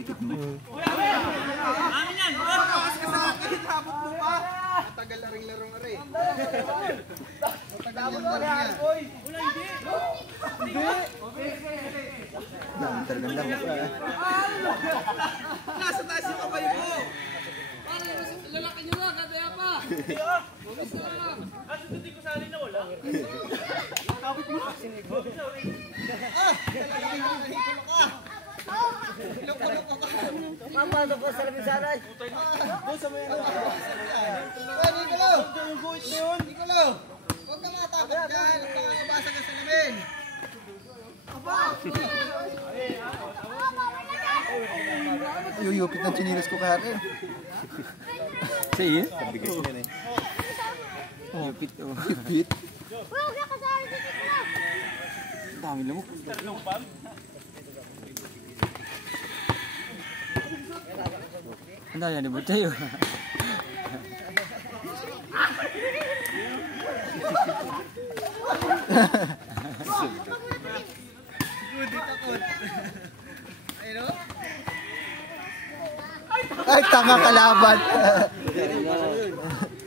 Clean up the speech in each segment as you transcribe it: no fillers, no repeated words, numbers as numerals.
Dikit mo. Amin yan! Bakas ka sa akin, habot mo pa! Matagal na rin larong are. Matagal yung laro niya. Wala, hindi! Ang targanda mo pa. Nasa taas yung kamay mo! Lalaki nyo na, kadaya pa! Mabis na lang! Hindi ko sa alin na wala. Kapit mo! Ah! Nahihilo ka! Hilok-hilok ka! Mamalo ko sa labing sanay! Doon sa may ano ka? Nicolo! Nicolo! Huwag ka matakot dyan! Baka mabasa ka sa labing! Yuyupit ng chinilas ko kaya eh. Sa iyo? Pabigay sila na eh. Yupit o. Yupit? Dami lang mo. Ang dami yan, ibot tayo. Ay, tanga kalaban.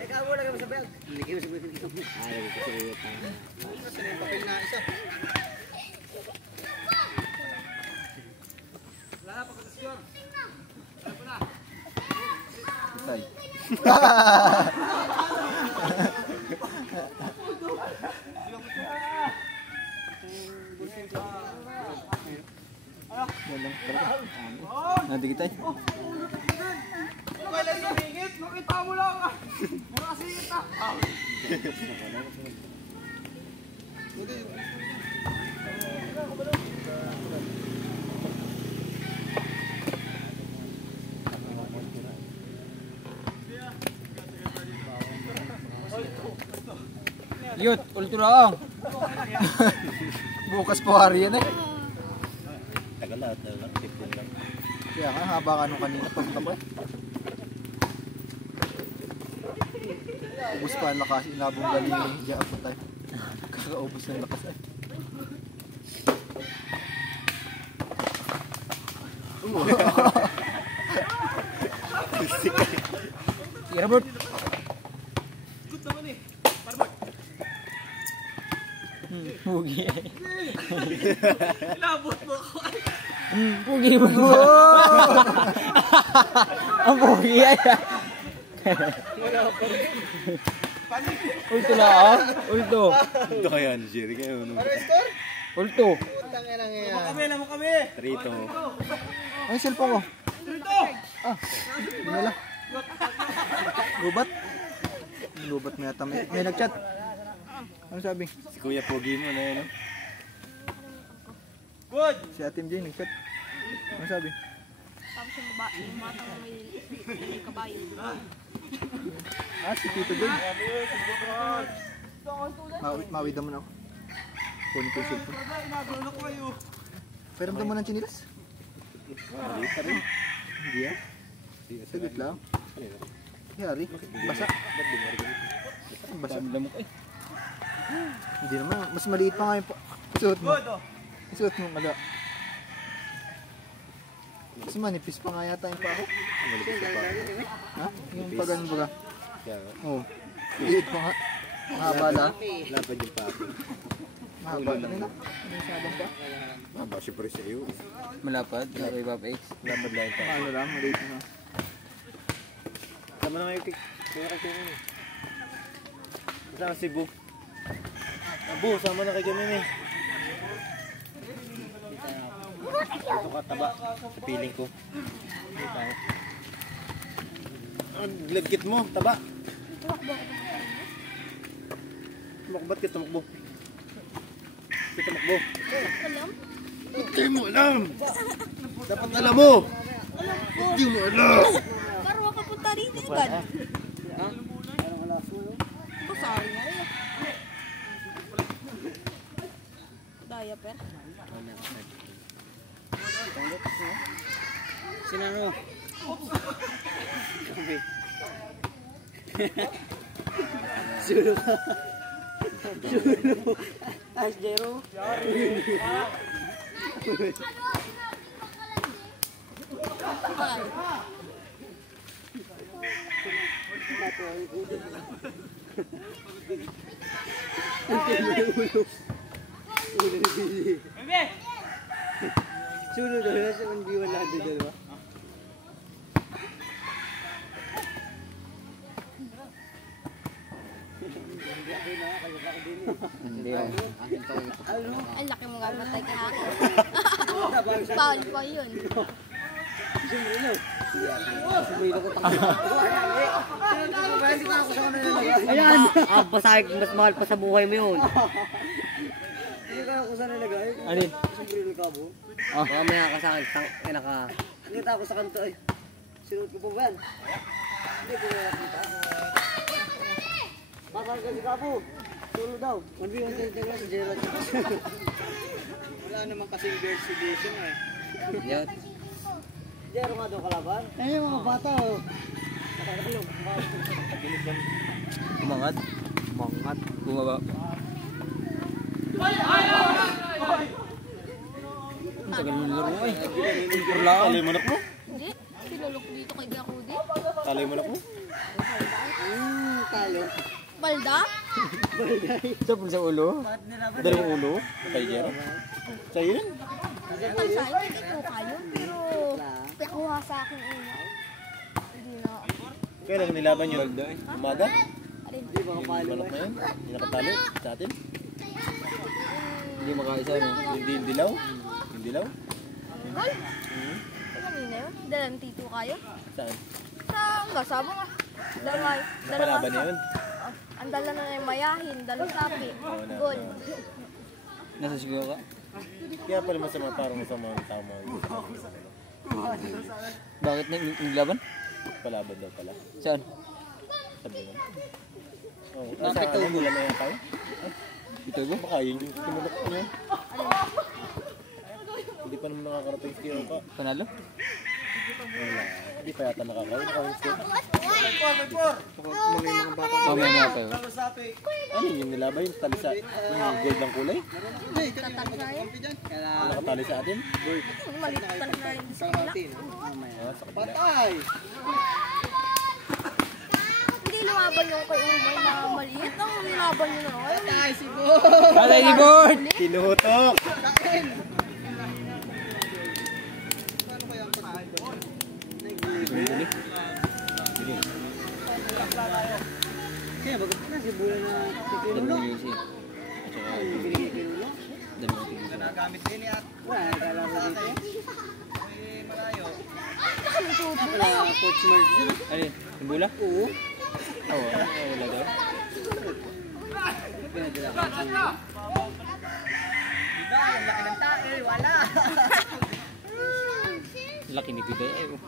Ikaw muna kami sa belt! Ayaw ko sa iyo. Kasi yung papel na isa. Tay. Nanti kita. Wala yung hingit! Makita mo lang! Mura kasi kita! Yut, ulto lang. Bukas po hari yan eh. Tagal lahat na lang, 15 lang. Kaya nga, haba ka nung kanina pagtapa eh. Ubus pa ang lakas, inabong galing yung hiya po tayo. Kakaubos ng lakas eh. Tira Bert! Good naman eh! Pugi eh. Inabot mo ako! Pugi mo. Ang pugi ay. Ulto na ah. Ulto. Ito kaya ni Jerry kayo. Ano yung score? Ulto. Putang ina nga yan. Lamo kami! Trito. Ang cellphone ko. Ah. Dinala. Lubat. Lubat mo yata. May nag-chat. Ano sabi? Si Kuya Pogi mo na yun. No? Good! Si Atim J nag-chat. Ano sabi? Tapos yung babae, yung matang na may kabayo. Ah, si Tito J. Mawi naman ako. Kunin ko yung cellphone. Inagulo ko kayo. Paramdam mo ng chinilas? Maliit pa rin. Hindi ah. Saglit lang. Yari. Basa. Basa. Damdam ko eh. Hindi naman. Mas maliit pa nga yung suot mo. Good! Oh. Suot mo mala. Mas manipis pa nga yata yung pa ako. Malipis pa. Ha? Yung pa ganun baga. Kaya nga. Oo. Liit pa nga. Mahaba lang. Lapad yung papi. Mahaba lang yun ah. Yung sabang pa. Maba siyempre sa iyo. Malapad. Kay Papa X. Lapad lang yung papi. Ano lang. Maliit na. Sama na ngayon, Tik. Kaya kasi yun eh. Kasama si Bu. Bu, sama na kay Jamin eh. Ito ka, taba. Sa piling ko. Ang lagkit mo, taba. Tumakbat ka, tumakbo. Ka tumakbo. Alam? Hindi mo alam. Dapat alam mo. Hindi mo alam. Pero makapunta rin agad. Basari nga rin. Diaper. Sinano? Sulo ka. Sulo. Asdero. Bebe! Sunod daw na sa biwan natin dalawa. Hindi yan. Ang laki mo nga matay ka ha. Paul pa yun. Ayan! Ah, pasahig, mas mahal pa sa buhay mo yun. Hindi ka ako sa nalagay. Alin? Sombrero ka po. Oh. Mamaya ka sa akin, tangina ka. Nakita ako sa kanto ay. Sinuot ko po ba yan? Hindi ko nakita. Pasal kasi ka po. Solo daw. Manbiyon sa tingnan sa Gerard. Wala naman kasing girls edition eh. Yan. Jero nga daw kalaban. Ayun yung mga bata oh. Umangat. Umangat. Bumaba. Ang tagal mo laro eh. Kurla. Talay mo na po. Hindi. Sinulok dito kay Gakudi. Talay mo na po. Talo. Balda? Sa sa ulo. Dalawang ulo. Kay Jero. Sa'yo yun. Ang sa akin, ito kayo. Pero, pekuha sa akin una. Hindi na. Kailan nilaban yun? Balda eh. Umaga? Alin? Hindi ba kapalo Manok na yun? Hindi nakatalo sa atin? Hindi makaisa no. Hindi dilaw? Hindi dilaw? Gol? Kanina yun? Dalang tito kayo? Saan? Sa gasabong ah. Dalawa. Napalaban na yun? Ang dala na yung mayahin, dalawang sapi. Gol. Nasa siguro ka? Kaya pala masama, parang masama ang tama. Bakit naglaban? Palaban daw pala. Saan? Sabi naman. Oh, sa ano mula na yan tayo? Ito ba? Baka yun yung tinulok ko yun. Hindi pa naman nakakarating siya pa. Panalo? Wala. Hindi pa yata nakakarating siya. Mamaya na tayo. Ano yung nilabay? Yung tali sa yung gold ng kulay? Tatalsayan. Yung nakatali sa atin? Maliit talsayan sa kanila. Ah, sa kabila. Patay! Hindi lumaban yung kay Umay na maliit. Ang nilaban nyo na. Patay si Bo! Alay ni Bord! Tinutok! Kain! Paano kaya ang patay? Bili. Kaya bagat na si Bula na si Pinulo. Dalawang UC. At saka Bibili kay Pinulo. dalawang UC. Nagamit din at wala, kala mo dito. Malayo. Wala, Coach Mark din. Alin? Yung bula? Oo. Oo. Wala daw. Pinadala ko. Diba, ang laki ng tae, wala. Laki ni Bigay. Ay, oh.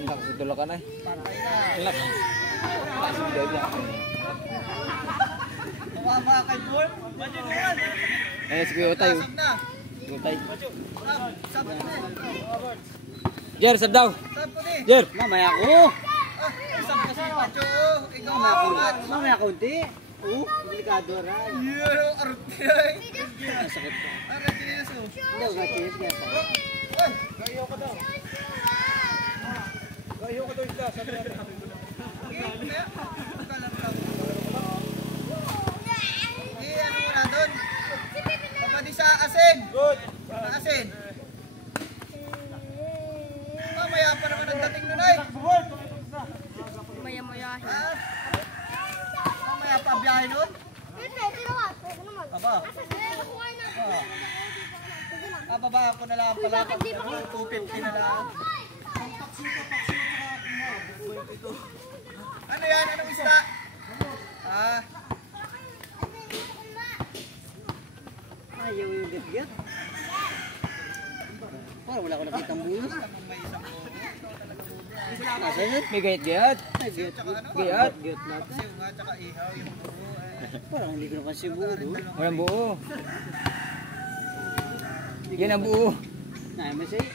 Nakakutulak ka na eh. Laki. Laki si Bigay lang. Tumama kay Bol. Ayun si Kuya Otay. oh. Na. Kuya Otay. Sabot na. Jer, sab daw. Sabot eh. Jer! Mamaya ko. Sabot na si Pacho. Ikaw makulat. Mamaya ko hindi. Oo, delikado rin. Yeah, arte ay. Sakit ka. Arte na so. Hindi, gachinis nga pa. Ay, gayo ka daw. Gayo ka daw isda. Sabi natin. Ano mo na doon? Papadi sa asin. Good. Asin. Mamaya pa naman ang dating nun ay. Maya-mayahin. Mamaya pa biyahe nun. Aba. Bababa ko na lang pala. 250 na lang. Ano yan? Anong isda? Ah. Ayaw yung gitgit. Parang wala ko nakita ang bulos. Nasa yun? May gayat-gayat. Ay, giyot. Gayat. Giyot natin. Siyo nga, tsaka ihaw yung buo. Parang hindi ko naman siya buo. Walang buo. Yan ang buo. Nah, masay.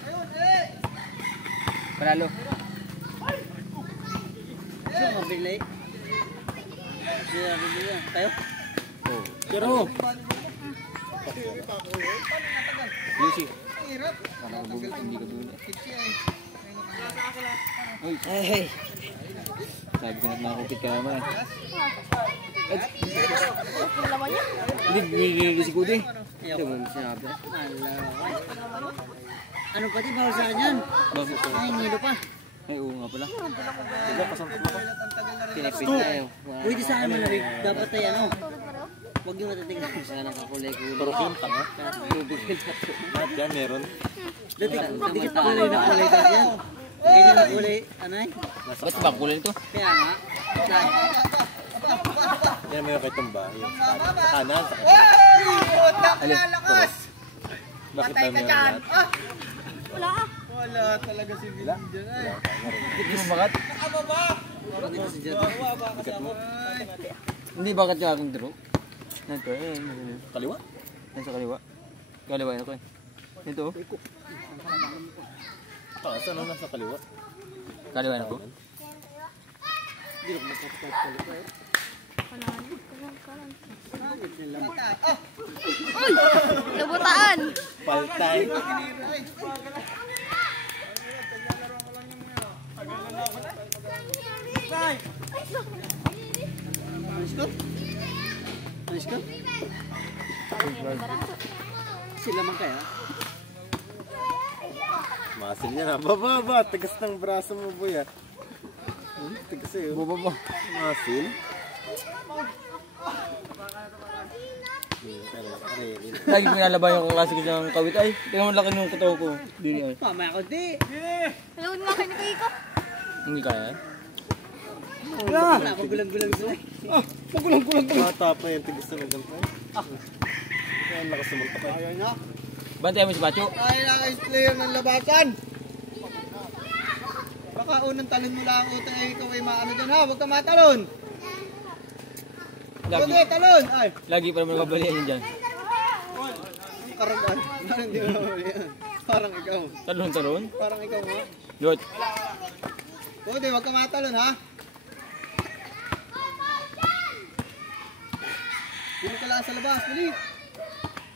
Ayun, eh! Panalo. Siya mabili. Siya mabili. Tayo? Oh. Pero. Lucy. Hira. Parang bubog, hindi ka dulo. Kitsi ay. Uy, Hey. sabi ko na nakakupit ka naman. Yung laman niya. Hindi, binigay si Kude. Ito mo sinabi. Ano pati bawal sa kanya? Bakit? Ay, nilo pa. Ay, oo nga pala. Pinapit tayo. Pwede sa akin malamig. Dapat tayo ano. Huwag yung matatingnan ko sana kakulay-kulay. Turok yung tanga. Tubig ka na. Lahat yan, meron. Dati ka kulay na kulay kasi yan. Ganyan na kulay. Anay? Bakit ba kulay nito? Kaya nga. Yan mo yung kay Tumba. Yung sa kanan. Lakas! Bakit Patay ba ka meron dyan! lahat? Ah! Wala ah. Wala talaga si Billy dyan ay. Hindi mo makat? Dito si Jod. Hindi, bakit yung aking turok? Ito, kaliwa? Yan sa kaliwa. Kaliwa yan ako eh. Ito. Saan ang nasa kaliwa? Kaliwa yan ako. Nabutaan. Paltay. Alis ko? Alis ko? Sila man kaya? Masil niya na. Baba. Tigas ng braso mo, boy. Tigas sa'yo. Baba. Masil. Lagi pinalaban yung klase ko ng kawit. Ay, tingnan mo laki ng katawan ko. Dini ay. Mamaya ko di. Nalawin nga kayo ni Kiko. Hindi kaya. Wala, magulang-gulang sila. Magulang-gulang pa. Mata pa yung tigas na ganito. Kaya ang lakas naman tapay. Ayaw na. Bantay mo si Pacho. Ay, naka-slayer ng labasan. Baka unang talon mo lang ang utang ay ikaw ay maano dyan ha. Huwag ka matalon. Lagi, Sige, talon. Ay, lagi pa naman mabalian yun dyan. karagan. Parang hindi mo mawali yan. Parang ikaw. Talon. Parang ikaw ha. Lot. Kude, huwag ka matalon ha. Dili ka lang sa labas. Dali.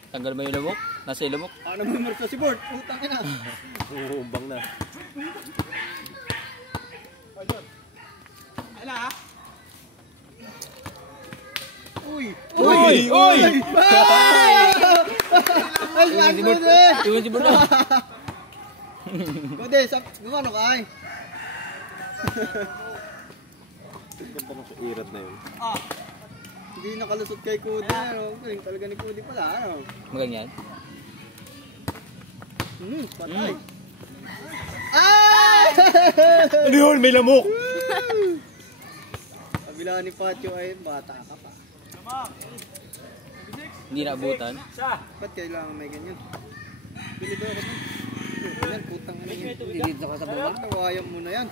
Tanggal ba yung lamok? Nasa ilamok? Ano mo yung marka si Bort? Utang ka na. Uumbang na. Uy! Uy! Uy! Ay, yan Kude! Iwan si Bruno. Kude, gumano ka ay? Ganda ng irad na yun. Hindi nakalusot kay Kude. Ano? Galing talaga ni Kude pala. Ano? Maganyan. Patay. Ay! Ano yun? May lamok! Kabila ni Patio ay bata ka pa. Hindi naabutan. Ba't kailangan may ganyan? Bili ba ako nun? Yan, putang ano yan. Dito ka sa baba. Nawayang mo na yan.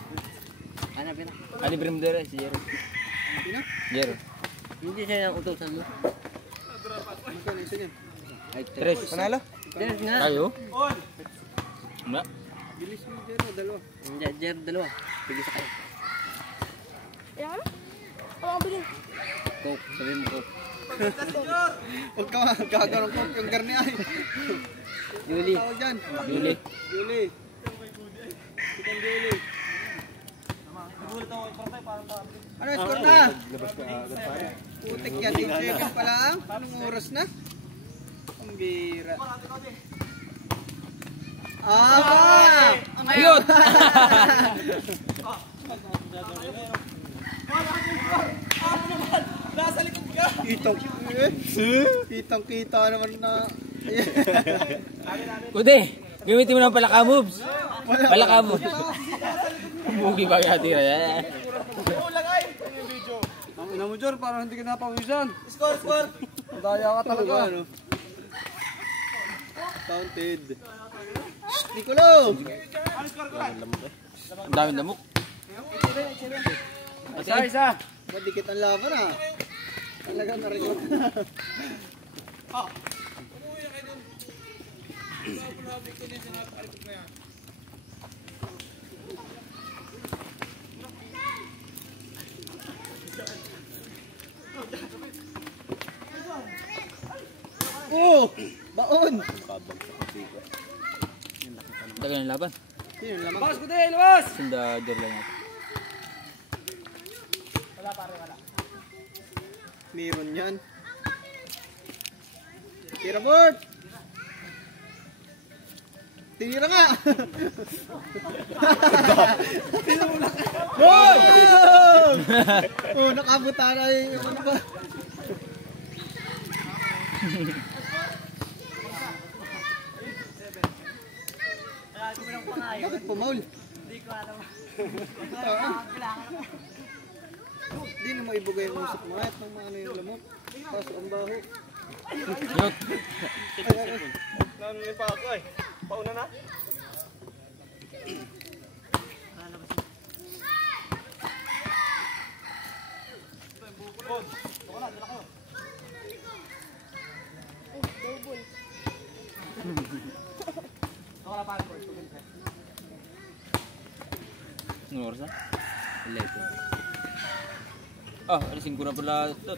Hanapin na. Ali Brimdera, si Jero. Hindi na. Jero. Hindi siya yung utosan mo. Magkano isa yan? Ay, Tres. Panalo? Tres nga. Tayo? Wala. Bilis mo dyan, dalawa. Hindi, Jer, dalawa. Pigil sa kayo. Yan. Wala akong bilhin. Coke, sabihin mo Coke. Huwag ka magkakaroon ko yung garni ay. Julie. Tawag dyan. Juli. Julie. Kitang Julie. Ano score na? Putik yan, 8 seconds pa lang. Anong oras na? Ang bira. Ayot! Kitang kita naman na. Kude, gamitin mo ng palaka moves. Palaka moves. Bugi ba kaya tira yan? Ang ina mo, Jor, parang hindi ka napawisan. Score! Daya ka talaga. Ano? Counted. Nicolo! Ang daming lamok. Isa. Madikit ang laban ah. Talaga na rin. Oh! Baon! Kabag sa kasiko. Tagal ng laban. Sino yung lamang? Labas ko din, labas! Sunda Jordan natin. Meron yan. Tira board! Tira nga! Boy! Oh, nakabuta na yung ano ba? Bakit pumaul? Hindi ko alam. Hindi na maibugay yung usap mo at nang maano yung lamok. Pasok ang baho. Yot. Nanunin pa ako eh. Pauna na? Anong oras na? 11. Ah, alisin ko na pala ito.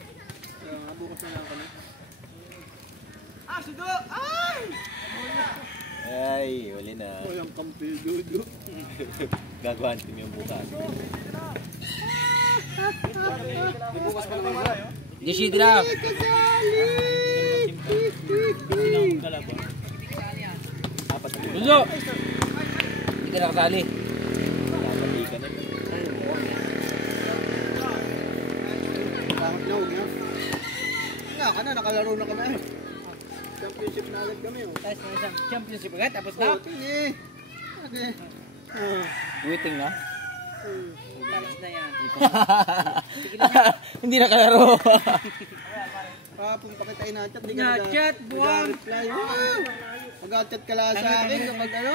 Bukas na lang kami. Ay, wali na. Walang kampi, dudu. Gagawan din yung bukas. Jesse, tira! Apat na Luzo! Hindi ka nakasali. kapatikan na. Bakit na, huwag na. Nga ka na, nakalaro na kami. Championship na agad kami. Championship agad, tapos Oh, tingi. Okay. Waiting na. Talas na yan. Hindi nakalaro. Kapag pakita inachat, di ka Na-chat, buwang. reply. Mag-chat ka lang sa akin kapag ano.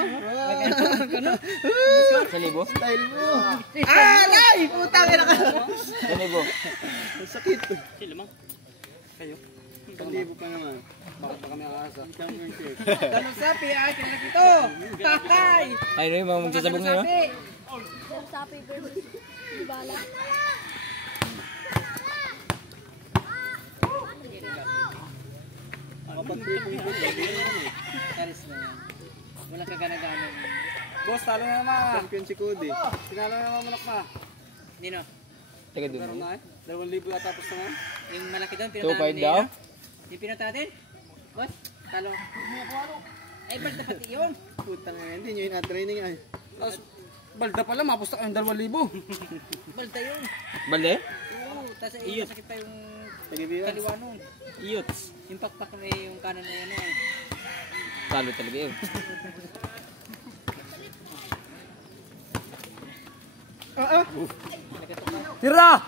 Sa libo? Style mo. Aray! Putang ina ka. Sa libo. Ang sakit. Sila mang. Panlibo pa naman. Bakit pa kami aasa? Championship. Tanong sapi, ay, kinalak ito. Tatay! Ay, no, yung mga magsasabog nyo, no? Sa paper. Di bala. Kapag 3 points, Talis na yan. Walang kagana-gana. Boss, talo na naman. champion si Cody. Tinalo na naman manok pa. Nino? Teka doon. Meron na eh. 2,000 na tapos na nga. Yung malaki doon, 2.5 pinuntahan daw? Yung pinunta natin? Boss, talo. Ay, balda pati yun. Putang ina, hindi nyo ina-training ay. Tapos, balda pala, mapusta kayong 2,000. Balda yun. Balde? Oo, tapos ay, masakit pa yung Tagibiwan. kaliwa nun. Iyot. Yung pakpak na yung kanan na yan eh. Talo talaga yun. Tira!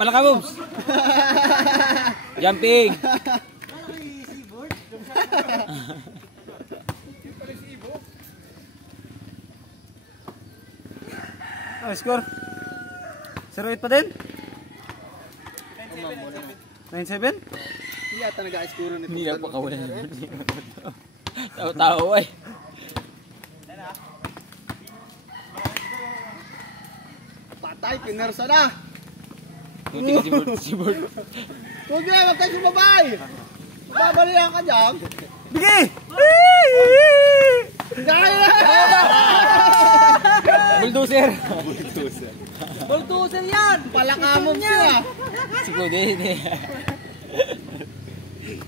Palaka moves! Jumping! Oh, score? 0-8 pa din? 9-7? Hindi ata nag-a-score nito. Hindi lang pakawalan naman. Tao-tao ay. Patay, pinersa na. Buti ka si Bord. Huwag na, huwag tayo sumabay. Babalihan ka dyan. Bigay! Bulldozer! Bulldozer yan! Palakamog siya. Si Kude.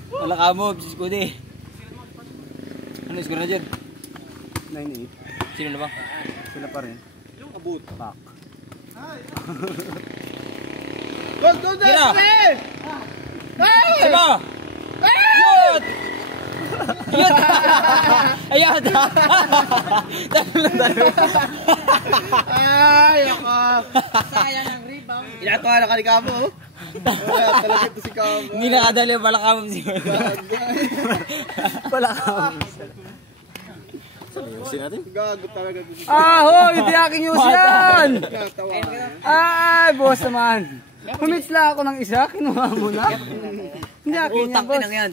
Palaka moves, si Kude. Ano yung score na dyan? 9-8. Sino na ba? Sila pa rin. Abot. Back. Go, go, go! Tira! Hey! Saba! Yot! Yot! Ayun! Ay, ako. Sayang ang rebound. Inatuwa na ka ni Kamo. Wala talaga ito si Kamo. Hindi nakadali yung palaka moves si Kude. Palaka moves. Ayusin natin. Gago talaga ito si Hoy! Hindi aking use yan! Natawa. Ay, boss naman. Humitsla ako ng isa, kinuha mo na. Hindi akin yan, boss. yan.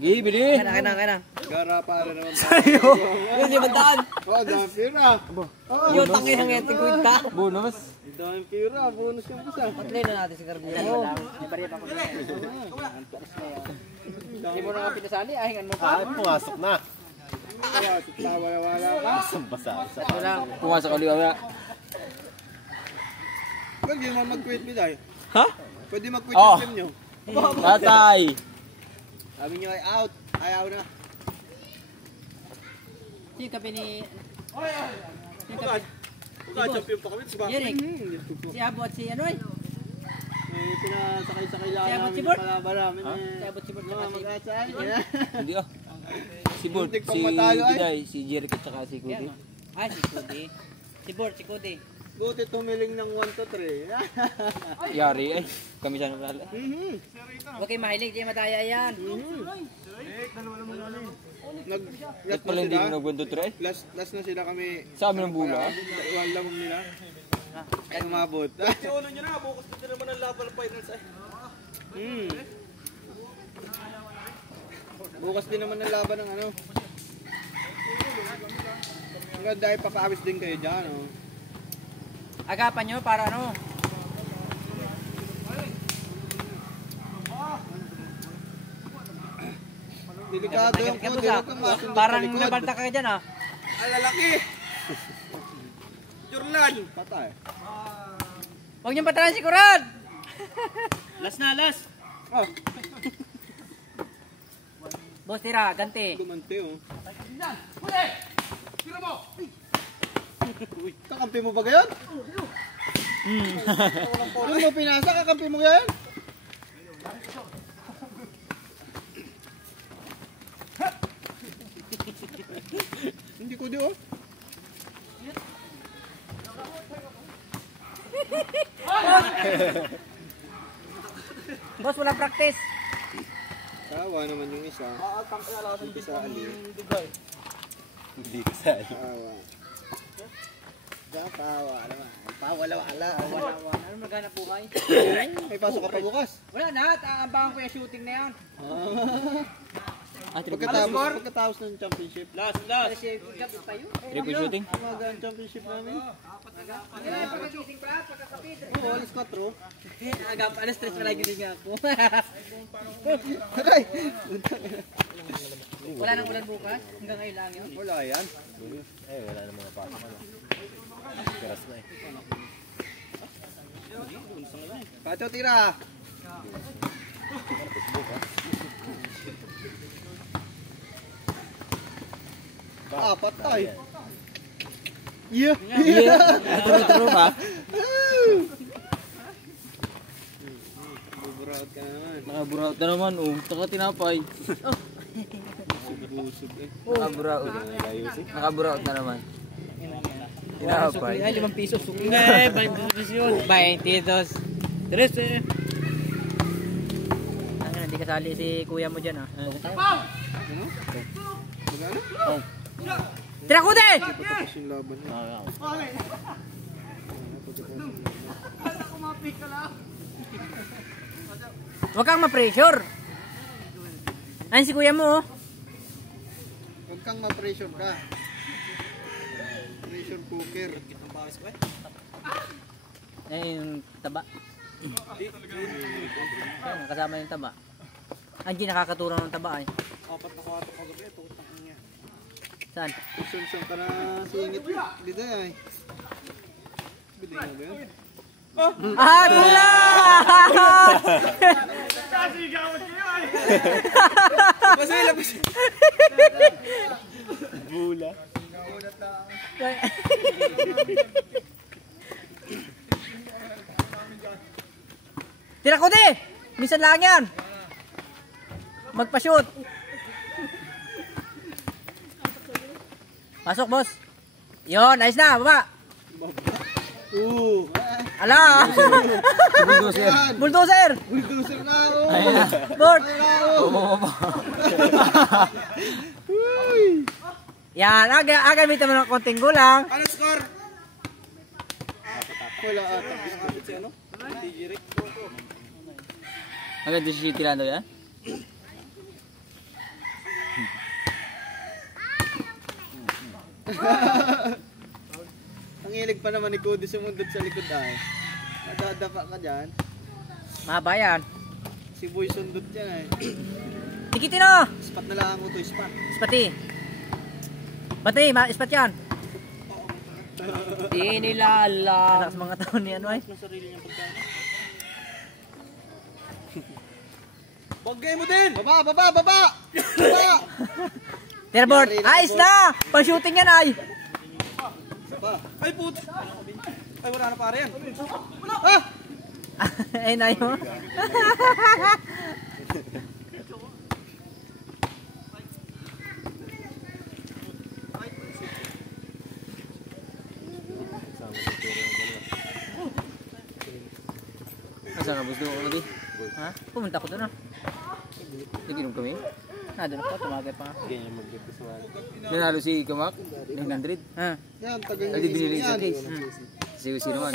Sige, bili! Kaya. Gara para naman. Sa'yo. Hindi ba daan? Oh, dami pira. Yung tangin ang eting kwinta. Bonus! Dami pira. Bonus yung isa. Play na natin si Carbulo. May bariya pa ko na yan. Hindi mo na nga pinasali, ahingan mo pa. Pumasok na. Basa. Tatlo lang. Pumasok ulit wala. Pwede naman mag-quit mo dahil. Ha? Pwede mag-quit Oh. yung team nyo. Tatay! Sabi nyo ay out. Ayaw na. Sino kape ni... Champion pa kami. Yerik. Si Abo at si ano eh. Pinasakay-sakay lang Si Abot namin si Bort? yung palaba namin. Si Abo si Bort Mga saka si... mag-asay. Hindi ah. Si Bort, Muntik si pang matalo, ay. Diday, si Jeric at saka si Kaya Cody. nga. Ah, si Cody. Si Bort, si Cody. Buti tumiling ng 1 to 3. Yari ay. Kami siya nalala. Huwag kayo mahilig, di madaya yan. Ba't pala hindi mo nagwento try? Last na sila kami. Sa amin ng bula. Iwan lang nila. Kaya umabot. Siya nyo na, bukas na naman ang laban ng finals ay. Bukas din naman ang laban ng ano. Hanggang dahil pakawis din kayo dyan. Oh. Agapan nyo para ano. Delikado yung Ka, kode. Huwag kang masundot sa parang likod. nabalta ka dyan ah. Ang lalaki! Jurlan! Patay. Huwag niyong patalan si Kurad! Last na, last! Oh, Boss, tira, ganti. gumante oh. Kakampi mo ba gayon? Doon mo pinasa, kakampi mo gayon? Hindi ko di oh. Boss, walang practice. Kawa naman yung isa. Hindi sa ali. Hindi ko saan. Kawa. Kawa naman. Pawala-wala. Ano maghanap buhay? May pasok ka pa bukas. Wala na, aambangan ko yung shooting na yan. Pagkatapos ng championship. Kasi si Gab pa yun. Triple shooting? Umaga ang championship namin. Pagka-shooting pa, pagkakapit. Oo, alas 4. Agap, alas 3 pala giling ako. Aray! Wala nang ulan bukas, hanggang ngayon lang yun. Wala yan. Eh, wala na mga pasok. Keras na eh. Pacho, tira! Patay! Yeah! Turo ka? Buburaot ka na naman. Nakaburaot na naman oh. Taka tinapay. Busog eh. Nakaburaot. Nakaburaot na naman. Tinapay. Ay, 5 piso. Eh, 22 pesos yun. 22. Tres eh. Hindi kasali si kuya mo dyan ah. Magano? Tira ko din! Tapos yung laban niya. Huwag kang ma-pressure. Ayun si kuya mo oh. Huwag kang ma-pressure ka. Pressure cooker. Yung taba. Ayun, kasama yung taba. Anji nakakaturang ng taba ay. Apat na kwarto ka gabi. Tukot na niya. Saan? Sunsong ka na singit. Dito ay. Bili nga ba yun? Ah, tula! Bula. Tira ko di! Minsan lang yan. Magpa-shoot. Pasok, boss. Yon, ayos na, baba. Ala! Bulldozer. Bulldozer! Bulldozer na oh! Ayan na. Board! Bumaba. Yan, agamitin mo ng konting gulang. Ano score? Wala ata. Si ano? Tigirik. Agad doon si tirando yan? Ang ilig pa naman ni Cody sumundot sa likod ay. Madadapa ka dyan. Mahaba yan. Si Boy sundot yan ay. Tikitin o! Spot na lang ako to, spot. Spati. Pati, ispat yan. Di nilala. Lakas mga taon ni ano ay. Bagay mo din! Baba! Terbord, ayos na! Pang-shooting yan ay. Ay puto! Ay wala na pare yan. Ay na yun. Asa nga gusto ko lagi? Ha? Pumunta ko doon ah. Nag-inom kami. Doon ako, tumagay pa nga. Ganyan mag-gipis mo. Nanalo si Kamak, 900. Ha? Yan, tagal Ay, di binili sa case. Si naman.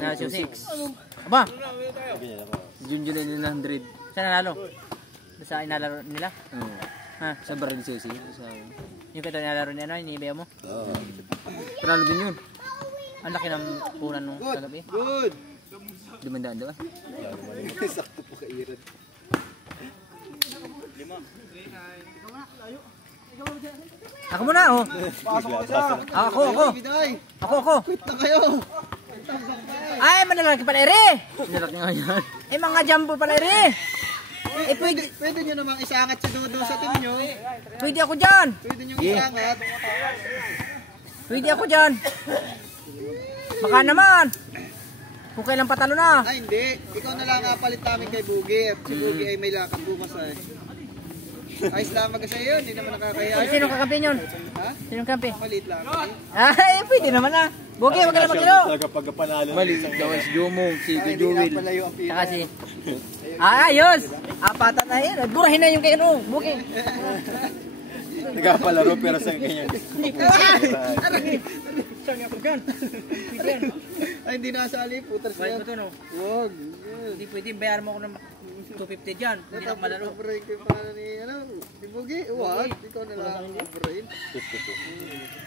Nasa 6. Aba, Ganyan ako. Si Junjun ay 900. saan nanalo? Doon sa inalaro nila? Oo. Ha? Sa baril si Sa... Yung kito nilalaro niya, iniibayo mo? Panalo din yun. Ang laki ng punan nung kagabi. Good! 500 doon. Sakto po kairan. Ako muna oh. Pasok ko isa! Ako. Biday! Ako. Quit na kayo! Ay, manalaki pala ere. Nilaki nga yan. Eh, mga jumbo pala ere. Pwede nyo namang isangat si Dodo sa team nyo. Pwede ako dyan. Pwede nyo isangat. Pwede ako dyan. Baka naman. Kung kailan patalo na. Ay hindi, ikaw na lang kapalit namin kay Bugi. Si Bugi ay may lakad bukas ay. Ayos lang mag-asa yun, hindi naman nakakaya yun. Sinong kakampi yun? Ha? Sinong kampi? Palit lang. Ay, pwede naman ah. Bugi, wag ka na magkilo. Talaga pag panalo. Mali, daw si Jomong, si Joel. Palayo ang pila. Saka si... ayos. Apatan na yan. Burahin na yung kayo no. Bugi. Nagpapalaro pero sa ganyan. Saan ako dyan? Ay hindi nasali, putas Balik yan. mo to no. Wag. Hindi pwede, bayar mo ako ng 250 dyan. Hindi na malaro. Break yung pangalan ni, si Bugi. Wag, ikaw na lang brain.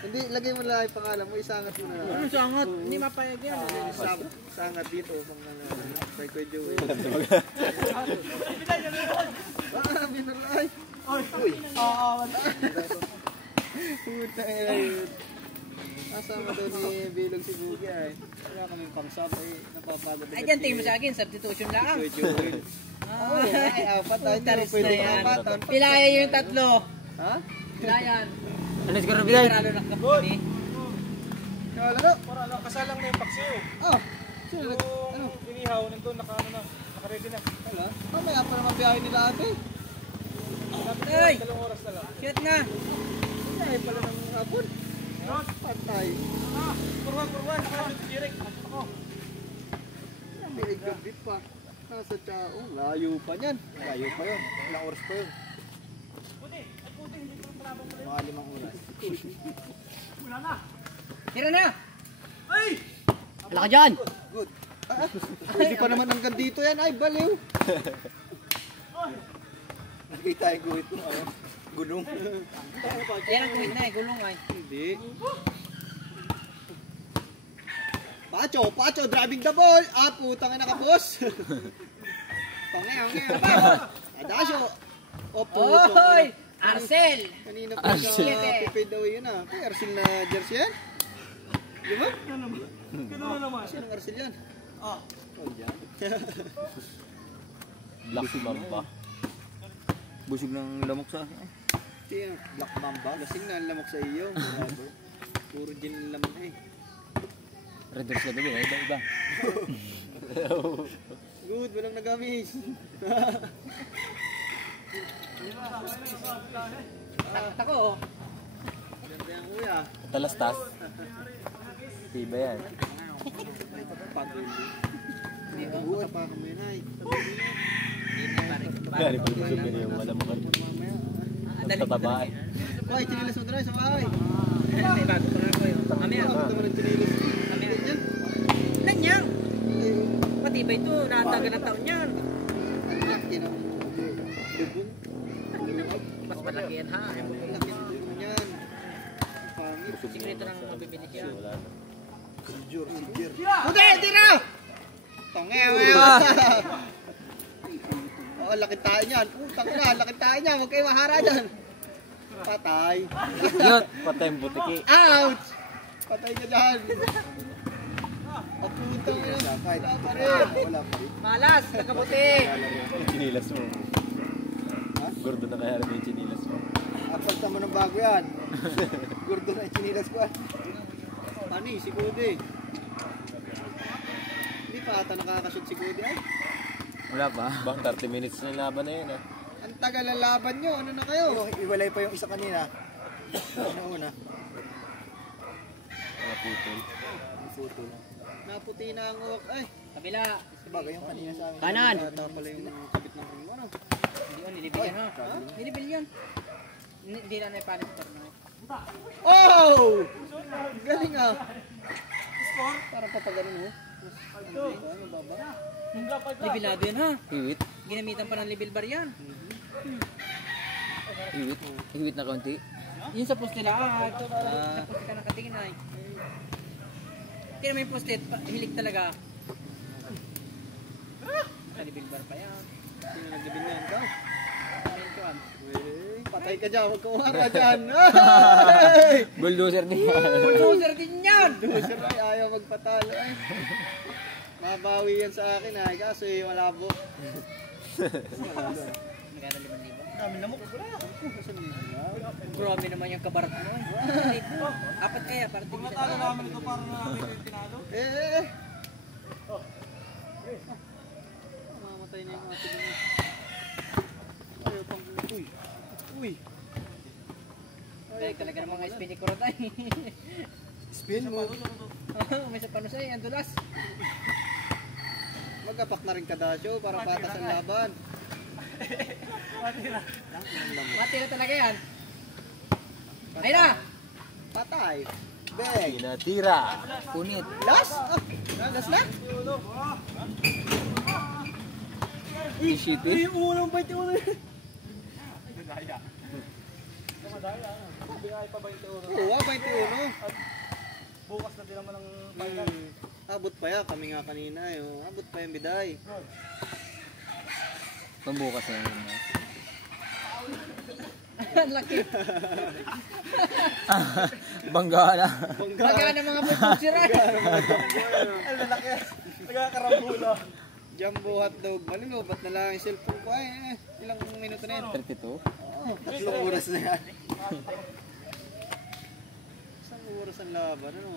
Hindi, lagay mo lang yung pangalan mo, isangat mo na lang. Ano sangat? Hindi mapayag yan. Sangat dito, kay Kuya Joel. Binalay. Uy. Puta yun. Kasama daw ni Bilog si Bugi ay. Wala kaming pang-sub ay napapagod. Ay, dyan tingin mo sa akin. Substitution lang. Kuya Joel. Ay, apat ay. Taris na Pwede yan. apat. Pilaya yung tatlo. Ha? Pilayan. Ano siguro biday? Lalo na kapuni. Kalaro. Para lang kasalang na yung paksiw. Oh. Sino nag... Ano? Yung inihaw, nandun, naka-ready na. Wala. Mamaya pa naman biyahe nila ate. Ay! 2 oras na lang. Shoot na! Biyahe pala ng hapon. Patay. Kurwan, naka-shoot direct. Ako. May gabi pa. Nasa Chao. Layo pa niyan. Layo pa yun. Ilang oras pa yun. Mga 5 oras. Tira na! Ay! Wala ka dyan! Good. Pwede pa naman hanggang dito yan. Ay, baliw. Nakita yung guhit mo. Gulong. Yan ang kuwit na eh, gulong ay. Hindi. Pacho, driving the ball. Ah, putang ina ka, boss. Pangyang. Adasyo. O, putang Oy! ina. Arcel! Kanina pa siya pipid daw yun ah. Kaya Arcel na jersey yan? Di ba? Ganun na naman. Sinong Arcel yan? Ah. Oh, yan. Black Mamba. Busog ng lamok sa akin. Kaya Black Mamba. Lasing na ang lamok sa iyo. Bravo. Puro gin laman eh. Red Doors gabi, iba. Good, walang nagamis. Tako oh. Ganda yan kuya. Talastas. Tiba yan. Pagod. Buta pa kami na eh. Gari pa busog na yung wala mo kan. Tataba eh. Hoy, chinilas mo na sa bahay. May bago ko na ako yun. Mamaya. Ito mo rin chinilas. Ganyan. Ilan yan? Eh, Pati ba ito? Natagal ng taon yan. ang laki ng bubong. Mas malaki yan ha. Ang laki ng bubong yan. Ang pangit. Sikreto ng mabibili siya. Wala na. Sijur. Puti, tira! Tongew. Oo, laki tayo niyan. Putang na, laki tayo niyan. Huwag kayo mahara dyan. Patay. Yun. Patay ang butiki. Ouch! Patay ka dyan. Pagputang yun. Wala pa rin. Wala pa rin. Malas, nakabuti. Yung chinilas mo. Gordo na kaya rin yung chinilas mo. Apalta mo ng bago yan. Gordo na yung chinilas ko. Ano si Cody? Hindi pa ata nakakashoot si Cody. Ay, Wala pa. Bang 30 minutes na yung laban na yun ah. ang tagal ang laban nyo. Ano na kayo? Iwalay pa yung isa kanina. Ano una? Mga putol. Putol. Naputi na ang uwak. Ay, Kabila. bagay yung kanina sa amin. Kanan. Ata pala yung kapit ng ano. Hindi yun, nilibil yan ha. Nilibil yun. Hindi na na yung panis. Oh! Galing ah. Parang papagaling oh. Libilado yan ha. Iwit. Ginamitan pa ng libil bar yan. Iwit. Iwit na kaunti. Yun sa poste lahat. Sa poste ka nakatingin ay. Tingnan mo yung poste, hilig talaga. Sa libil bar pa yan. Sino nagbibil na yan ka? Ayun ko ang. Patay ka dyan. Huwag kumara dyan. Ay! Bulldozer din yan. Bulldozer din yan! Loser ay ayaw magpatalo ay. Mabawi yan sa akin ay kaso malabo. Magkano 5,000? Dami lamok. Grabe naman yung kabarat mo. Apat kaya para tingin Matalo namin ito para na namin tinalo. Mamatay na yung mga tigil. Ayaw pang uy. Uy. Dahil talaga ng mga spin ni Kuroday. Spin mo. May sa panusay, ang dulas. Magapak na rin kadasyo para patas ang laban. Mati na talaga yan. Ayun na! Patay. Bang. Tinatira. Punit. Last? Last na? City. Unang bite yung unang. Oo, 21. Bukas na din naman ang Abot pa yan. Kami nga kanina. Abot pa yung biday. Pambukas na yun. Ang laki. Bangga na. Baga ng mga bulldozer ay. Ang lalaki. Nagkakarambula. Jumbo hotdog. Malinubat na lang yung cellphone ko. Ay, ilang minuto na yan? 32. 3 oras na yan. Isang oras ang laban. Ano?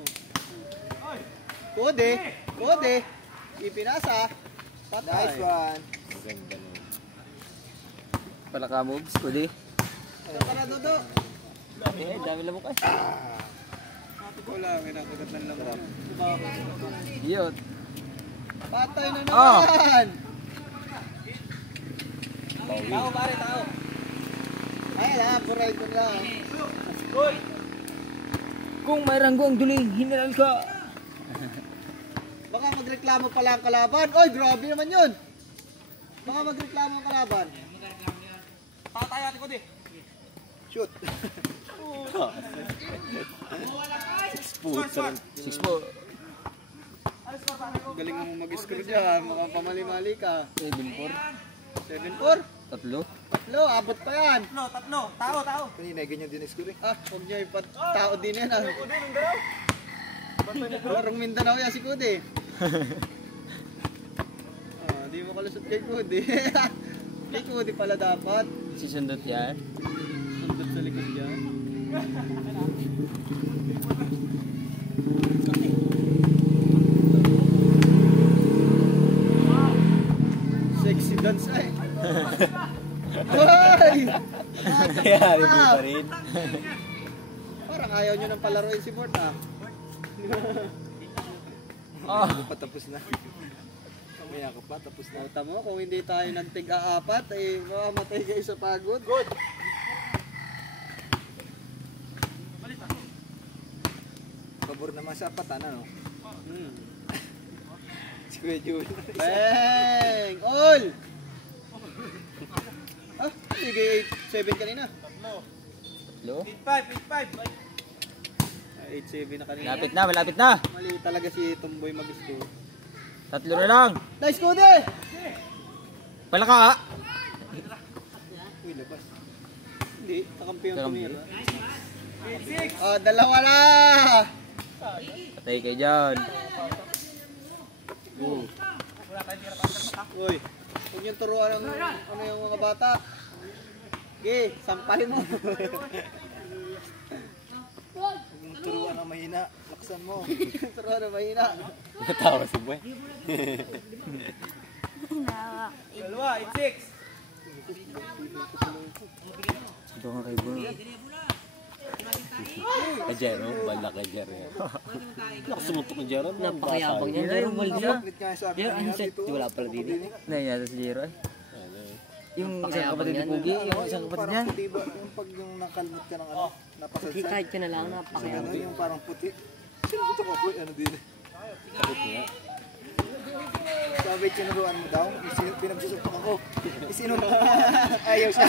Kode. Kode. Ipinasa. Patay. Nice one. Maganda nun. Palaka moves. Pwede. Para Dodo. Eh, dami lamok ay. Wala, may nakagat ng lamok. Iyot. Patay na naman! tao pare, tao. Ay, lang, puray ko lang. Kung may ranggo ang duling, hinalal ka. Baka magreklamo pala ang kalaban. Oy, grabe naman yun! Baka magreklamo ang kalaban. Patay ate ko di. Shoot. 6 putal. 6 po. Galing mo mag-score dyan. Mukhang pamali-mali ka. 7-4. 7-4. Tatlo. Tatlo, abot pa yan. Tatlo. Tao. Kanina, ganyan din score. Ah, huwag niya yung tao din yan. Ah. Larong Mindanao yan si Kude. Di mo kalusot kay Kude. Kay Kude pala dapat. Sisundot yan. Sundot sa likod dyan. Sexy dance ay. Hoy! Kaya rin pa rin. Parang ayaw nyo nang palaruin si Bort ah. Patapos na. May ako pa, tapos na. Tama mo, kung hindi tayo nagtig-aapat, eh, mamamatay kayo sa pagod. Good! Pabor naman sa apatan, ano? Si Kuya Jun. Bang! All! Ah, sige, 8-7 kanina. Tatlo. 8-5. 8-7 na kanina. Malapit na, malapit na. Mali talaga si Tomboy mag-score. Tatlo na lang. Nice, Kude! Palaka. Uy, labas. Hindi Hindi, kakampiyon Kakampi. tumira. Oh, dalawa na! Patay kayo dyan. Uy, huwag niyong turuan ng ano yung mga bata. Okay, sampalin mo. Huwag niyong turuan ng mahina. Laksan mo. Turuan ng mahina. Natawa si Boy. Dalawa, 8-6. Ito nga kay Bro. Kay Jero, balak kay Jero yan. Nakasumutok ni Jero. Napakayabang niya. Yun ay yung mall siya. Ulit nga sa Yung ano siya, wala pala dito. Nainyata si Jero ay. Yung isang kapatid ni Pugi, yung isang kapatid niya. Parang puti ba? Yung pag yung nakalmot ka ng ano, napasalsal. Kahit ka na lang, Ano napakayabang. yung parang puti. Sino ito ko? Ano din? Sabi, tinuruan mo daw. Pinagsusuntok ako. Ayaw siya.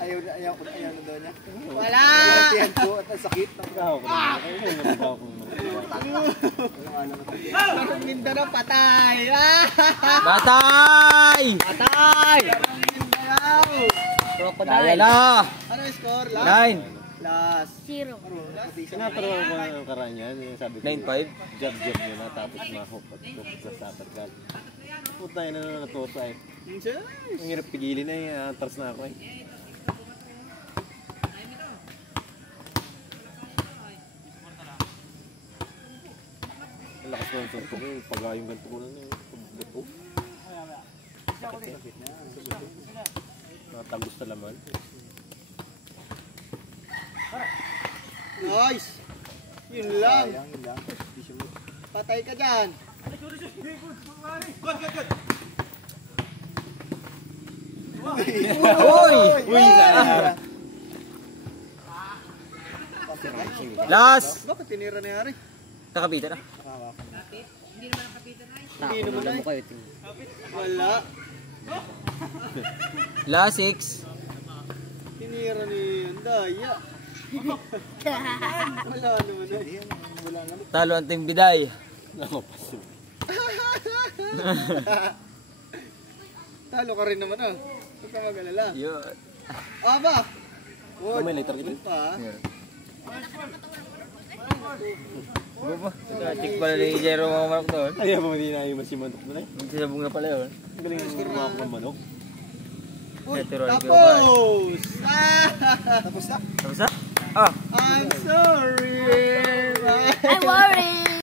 Ayaw na daw niya. Wala! Pinagtihan ko at ang sakit. Parang Mindanao, patay! Batay! Patay! Parang Mindanao! Kaya Crocodile. na! Ano yung score? 9! Last. 0. Sinaturuan ko ng karaan yan. Sabi ko, 9-5? job nyo na tapos mahop at sa sapat ka. Puta yun na natuta eh. Ang hirap pigilin na eh. Atras na ako eh. Ang lakas mo ng suntok eh. Pag yung ganito ko lang eh. Pagbuto. Natagos na laman. Nice! Yun lang. Patay ka dyan. Uy! Uy! Last! Bakit tinira ni Hari? Nakabita na. Hindi naman Alam ay. mo kayo. Wala. Last 6. Tinira ni Andaya. Wala naman ay. Wala naman. Talo ang Team Biday. Ako paso. Talo ka rin naman ah. Huwag ka mag-alala. Yun. Aba! Wood. May letter kita. Pa. Check pala ni Jero mga manok doon. Ayaw mo hindi na yung masimantok na eh. Magsisabong na pala yun. Ang galing yung mga manok. Uy, Ito, Ron, tapos! Tapos na? Tapos na? Ah! I'm sorry! I'm worried.